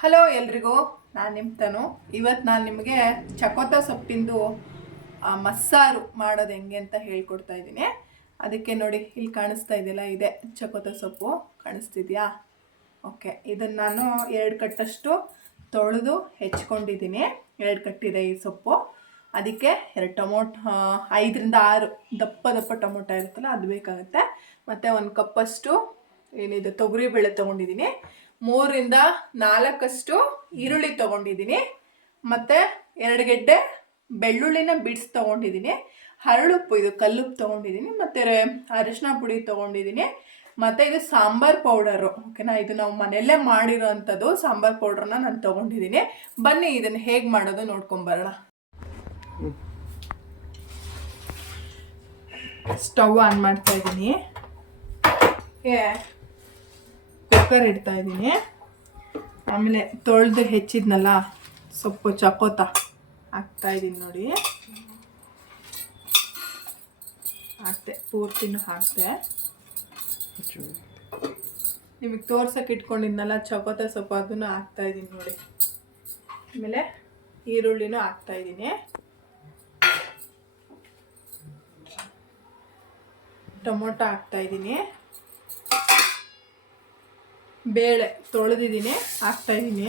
Hello ಎಲ್ರಿಗೂ, ನಾನು ನಿಮ್ಮ ತನು. ಇವತ್ತು ನಾನು ನಿಮಗೆ ಚಕೋತ ಸೊಪ್ಪಿಂದು ಮಸ್ಸಾರು ಮಾಡೋದು ಹೆಂಗೆ ಅಂತ ಹೇಳ್ಕೊಡ್ತಾ ಇದ್ದೀನಿ. ಅದಕ್ಕೆ ನೋಡಿ, ಇಲ್ಲಿ ಕಾಣಿಸ್ತಾ ಇದೆಯಲ್ಲ, ಇದೆ ಚಕೋತ ಸೊಪ್ಪು. ಕಾಣಿಸ್ತಿದ್ಯಾ? ಓಕೆ, ಇದನ್ನು ನಾನು 2 ಕಟ್ಟಷ್ಟು ತೊಳೆದು ಹೆಚ್ಕೊಂಡಿದ್ದೀನಿ. 2 ಕಟ್ಟಿದೆ ಈ ಸೊಪ್ಪು. ಅದಕ್ಕೆ 2 ಟೊಮೊಟೊ, 5ರಿಂದ 6 ದಪ್ಪ ಟೊಮೊಟೊ ಇರುತ್ತಲ್ಲ, ಅದು ಬೇಕಾಗುತ್ತೆ. ಮತ್ತು 1 ಕಪ್ಪಷ್ಟು ಏನಿದೆ ತೊಗರಿಬೇಳೆ ತೊಗೊಂಡಿದ್ದೀನಿ. 3ರಿಂದ 4 ಈರುಳ್ಳಿ ತೊಗೊಂಡಿದ್ದೀನಿ. ಮತ್ತು 2 ಗೆಡ್ಡೆ ಬೆಳ್ಳುಳ್ಳಿನ ಬಿಡಿಸಿ ತೊಗೊಂಡಿದ್ದೀನಿ. ಹರಳುಪ್ಪು, ಇದು ಕಲ್ಲುಪ್ಪು ತೊಗೊಂಡಿದ್ದೀನಿ. ಮತ್ತು ಅರಿಶಿನ ಪುಡಿ ತೊಗೊಂಡಿದ್ದೀನಿ. ಮತ್ತು ಇದು ಸಾಂಬಾರ್ ಪೌಡರು, ಓಕೆನಾ? ಇದು ನಾವು ಮನೆಯಲ್ಲೇ ಮಾಡಿರೋ ಅಂಥದ್ದು ಸಾಂಬಾರ್ ಪೌಡ್ರನ್ನ ನಾನು ತೊಗೊಂಡಿದ್ದೀನಿ. ಬನ್ನಿ ಇದನ್ನು ಹೇಗೆ ಮಾಡೋದು ನೋಡ್ಕೊಂಬರೋಣ. ಸ್ಟವ್ ಆನ್ ಮಾಡ್ತಾ ಇದ್ದೀನಿ. ಕುಕ್ಕರ್ ಇಡ್ತಾ ಇದ್ದೀನಿ. ಆಮೇಲೆ ತೊಳೆದು ಹೆಚ್ಚಿದ್ನಲ್ಲ ಸೊಪ್ಪು ಚಕೋತ ಹಾಕ್ತಾ ಇದ್ದೀನಿ. ನೋಡಿ, ಹಾಕ್ತೆ, ಪೂರ್ತಿನೂ ಹಾಕ್ತೆ. ನಿಮಗೆ ತೋರ್ಸಕ್ಕೆ ಇಟ್ಕೊಂಡಿದ್ನಲ್ಲ ಚಕೋತ ಸೊಪ್ಪು, ಅದನ್ನು ಹಾಕ್ತಾ ಇದ್ದೀನಿ ನೋಡಿ. ಆಮೇಲೆ ಈರುಳ್ಳಿನೂ ಹಾಕ್ತಾ ಇದ್ದೀನಿ. ಟೊಮೊಟೊ ಹಾಕ್ತಾ ಇದ್ದೀನಿ. ಬೇಳೆ ತೊಳೆದಿದ್ದೀನಿ, ಹಾಕ್ತಾ ಇದ್ದೀನಿ.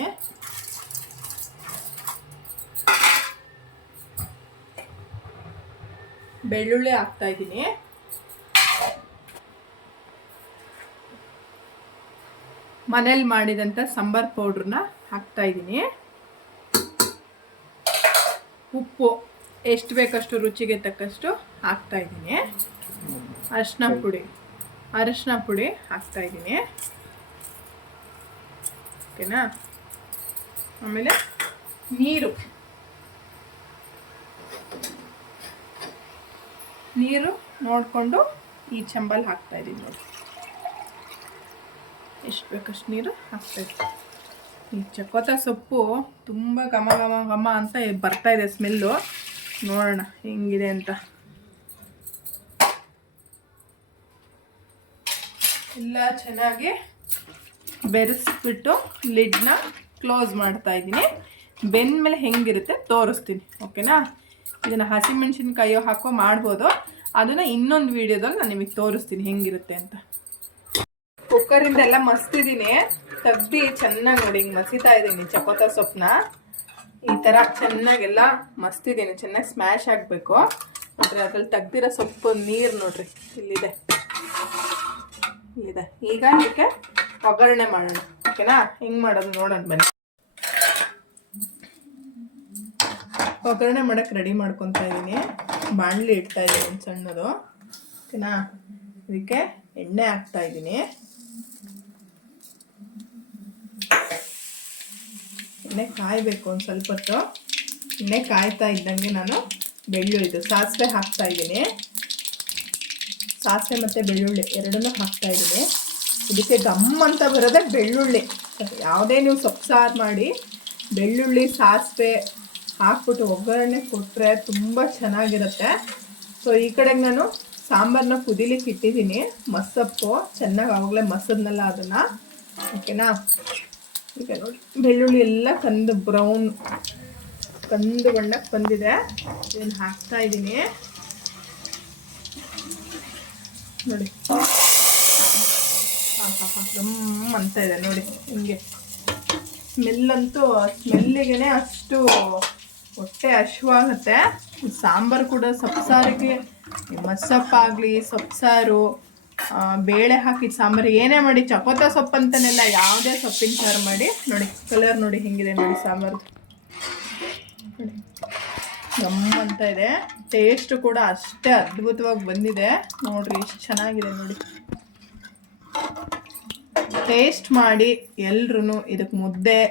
ಬೆಳ್ಳುಳ್ಳಿ ಹಾಕ್ತಾ ಇದ್ದೀನಿ. ಮನೇಲಿ ಮಾಡಿದಂಥ ಸಾಂಬಾರ್ ಪೌಡ್ರನ್ನ ಹಾಕ್ತಾ ಇದ್ದೀನಿ. ಉಪ್ಪು ಎಷ್ಟು ಬೇಕಷ್ಟು ರುಚಿಗೆ ತಕ್ಕಷ್ಟು ಹಾಕ್ತಾ ಇದ್ದೀನಿ. ಅರಿಶಿನ ಪುಡಿ ಹಾಕ್ತಾ ಇದ್ದೀನಿ. ಓಕೆನಾ? ಆಮೇಲೆ ನೀರು ನೋಡಿಕೊಂಡು ಈ ಚಂಬಲ್ ಹಾಕ್ತಾ ಇದ್ದೀನಿ ನೋಡಿ. ಎಷ್ಟು ಬೇಕಷ್ಟು ನೀರು ಹಾಕ್ತಾ ಇದ್ದೀನಿ. ಈ ಚಕೋತ ಸೊಪ್ಪು ತುಂಬ ಘಮ ಅಂತ ಬರ್ತಾ ಇದೆ ಸ್ಮೆಲ್ಲು. ನೋಡೋಣ ಹೆಂಗಿದೆ ಅಂತ. ಎಲ್ಲ ಚೆನ್ನಾಗಿ ಬೆರೆಸ್ಬಿಟ್ಟು ಲಿಡ್ನ ಕ್ಲೋಸ್ ಮಾಡ್ತಾ ಇದ್ದೀನಿ. ಬೆಂದಮೇಲೆ ಹೆಂಗಿರುತ್ತೆ ತೋರಿಸ್ತೀನಿ, ಓಕೆನಾ? ಇದನ್ನು ಹಸಿಮೆಣ್ಸಿನ್ಕಾಯೋ ಹಾಕೋ ಮಾಡ್ಬೋದು. ಅದನ್ನು ಇನ್ನೊಂದು ವೀಡಿಯೋದಲ್ಲಿ ನಾನು ನಿಮಗೆ ತೋರಿಸ್ತೀನಿ ಹೆಂಗಿರುತ್ತೆ ಅಂತ. ಕುಕ್ಕರಿಂದ ಎಲ್ಲ ಮಸ್ತಿದ್ದೀನಿ. ತೆಗ್ದು ಚೆನ್ನಾಗಿ ನೋಡಿ, ಹಿಂಗೆ ಮಸಿತಾ ಇದ್ದೀನಿ ಚಕೋತ ಸೊಪ್ಪನ್ನ. ಈ ಥರ ಚೆನ್ನಾಗೆಲ್ಲ ಮಸ್ತಿದ್ದೀನಿ. ಚೆನ್ನಾಗಿ ಸ್ಮ್ಯಾಶ್ ಆಗಬೇಕು. ನೋಡ್ರಿ, ಅದ್ರಲ್ಲಿ ತೆಗ್ದಿರೋ ಸೊಪ್ಪು ನೀರು ನೋಡ್ರಿ, ಇಲ್ಲಿದೆ. ಈಗ ಇದಕ್ಕೆ ಒಗ್ಗರಣೆ ಮಾಡೋಣ, ಓಕೆನಾ? ಹೆಂಗೆ ಮಾಡೋದು ನೋಡೋಣ ಬನ್ನಿ. ಒಗ್ಗರಣೆ ಮಾಡೋಕ್ಕೆ ರೆಡಿ ಮಾಡ್ಕೊತಾ ಇದ್ದೀನಿ. ಬಾಣಲಿ ಇಡ್ತಾ ಇದ್ದೀನಿ ಒಂದು ಸಣ್ಣದು, ಓಕೆನಾ? ಇದಕ್ಕೆ ಎಣ್ಣೆ ಹಾಕ್ತಾ ಇದ್ದೀನಿ. ಎಣ್ಣೆ ಕಾಯಬೇಕು ಒಂದು ಸ್ವಲ್ಪ ಹೊತ್ತು. ಎಣ್ಣೆ ಕಾಯ್ತಾ ಇದ್ದಂಗೆ ನಾನು ಸಾಸಿವೆ ಹಾಕ್ತಾ ಇದ್ದೀನಿ. ಸಾಸಿವೆ ಮತ್ತು ಬೆಳ್ಳುಳ್ಳಿ ಎರಡನ್ನೂ ಹಾಕ್ತಾ ಇದ್ದೀನಿ. ಇದಕ್ಕೆ ಗಮ್ ಅಂತ ಬರೋದೇ ಬೆಳ್ಳುಳ್ಳಿ. ಯಾವುದೇ ನೀವು ಸೊಪ್ಪು ಸಾರು ಮಾಡಿ ಬೆಳ್ಳುಳ್ಳಿ ಸಾಸಿವೆ ಹಾಕ್ಬಿಟ್ಟು ಒಗ್ಗರಣೆ ಕೊಟ್ಟರೆ ತುಂಬ ಚೆನ್ನಾಗಿರುತ್ತೆ. ಸೊ ಈ ಕಡೆಗೆ ನಾನು ಸಾಂಬಾರನ್ನ ಕುದಿಲಿಕ್ಕೆ ಇಟ್ಟಿದ್ದೀನಿ. ಮಸ್ಸಪ್ಪು ಚೆನ್ನಾಗಿ ಆವಾಗಲೇ ಮಸದ್ನಲ್ಲ ಅದನ್ನು, ಓಕೆನಾ? ಈಗ ನೋಡಿ, ಬೆಳ್ಳುಳ್ಳಿ ಎಲ್ಲ ಕಂದು ಬಣ್ಣಕ್ಕೆ ಬಂದಿದೆ. ಇದನ್ನು ಹಾಕ್ತಾ ಇದ್ದೀನಿ ನೋಡಿ. ಗಮ್ ಅಂತ ಇದೆ ನೋಡಿ. ಹಿಂಗೆ ಸ್ಮೆಲ್ಲಿಗೆ ಅಷ್ಟು ಹೊಟ್ಟೆ ಹಶ್ವಾಗುತ್ತೆ. ಸಾಂಬಾರು ಕೂಡ ಸೊಪ್ಪು ಸಾರಿಗೆ, ಮಸ್ಸಪ್ಪಾಗಲಿ ಸೊಪ್ಪು ಸಾರು, ಬೇಳೆ ಹಾಕಿದ ಸಾಂಬಾರು ಏನೇ ಮಾಡಿ, ಚಕೋತ ಸೊಪ್ಪು ಅಂತನೆಲ್ಲ ಯಾವುದೇ ಸೊಪ್ಪಿನ ಸಾರು ಮಾಡಿ ನೋಡಿ. ಕಲರ್ ನೋಡಿ ಹೆಂಗಿದೆ ನೋಡಿ ಸಾಂಬಾರು. ನೋಡಿ, ಗಮ್ ಅಂತ ಇದೆ. ಟೇಸ್ಟ್ ಕೂಡ ಅಷ್ಟೇ ಅದ್ಭುತವಾಗಿ ಬಂದಿದೆ. ನೋಡ್ರಿ ಎಷ್ಟು ಚೆನ್ನಾಗಿದೆ ನೋಡಿ. ಟೇಸ್ಟ್ ಮಾಡಿ ಎಲ್ರೂ ಇದಕ್ಕೆ ಮುದ್ದೆ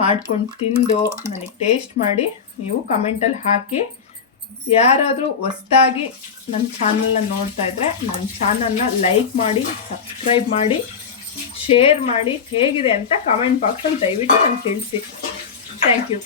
ಮಾಡ್ಕೊಂಡು ತಿಂದು ನನಗೆ ಟೇಸ್ಟ್ ಮಾಡಿ ನೀವು ಕಮೆಂಟಲ್ಲಿ ಹಾಕಿ. ಯಾರಾದರೂ ಹೊಸ್ದಾಗಿ ನನ್ನ ಚಾನಲ್ನ ನೋಡ್ತಾ ಇದ್ದರೆ ನನ್ನ ಚಾನಲ್ನ ಲೈಕ್ ಮಾಡಿ, ಸಬ್ಸ್ಕ್ರೈಬ್ ಮಾಡಿ, ಶೇರ್ ಮಾಡಿ. ಹೇಗಿದೆ ಅಂತ ಕಮೆಂಟ್ ಬಾಕ್ಸಲ್ಲಿ ದಯವಿಟ್ಟು ನನಗೆ ತಿಳಿಸಿ. Thank you.